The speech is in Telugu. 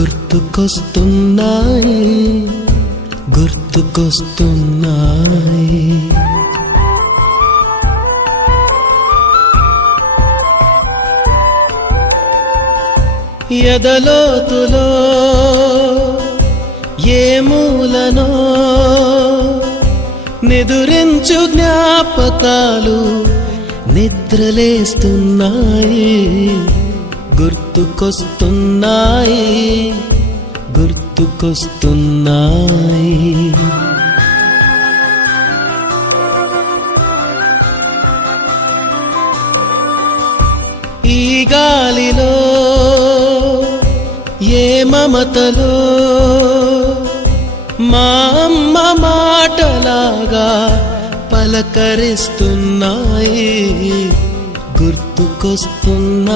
గుర్తుకొస్తున్నాయి గుర్తుకొస్తున్నాయి. ఎదలోతులో ఏ మూలనో నిదురించు జ్ఞాపకాలు నిద్రలేస్తున్నాయి గుర్తుకొస్తున్నాయి గుర్తుకొస్తున్నాయి. ఈ గాలిలో ఏ మమతలో మా అమ్మ మాటలాగా పలకరిస్తున్నాయి గుర్తుకొస్తున్నాయి.